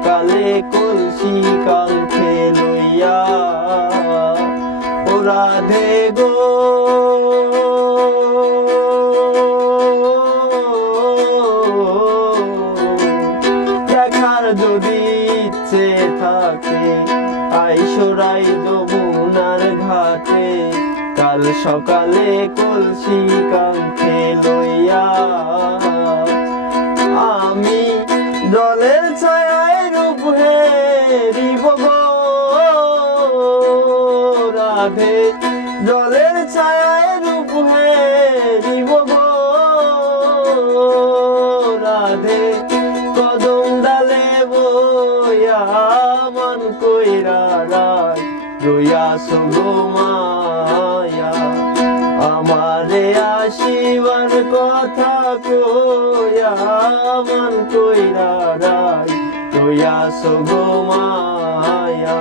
সকালে কলসি কাঁধে লইয়া ও রাধে গো দেখার যদি ইচ্ছে থাকে আইসরাই যমুনার ঘাটে কাল সকালে কলসি কাঁধে লইয়া আমি জলের ছায়ায় রূপ হেরিব গো রাধে জলের ছায়ায় রূপ হেরিব গো রাধে কদম ডালে বইয়া মন কইরা রায় রইয়াছো গো মায়া আমারে আসিবার কথা কইয়া মন কইরা রায় রইয়াছো গো মায়া।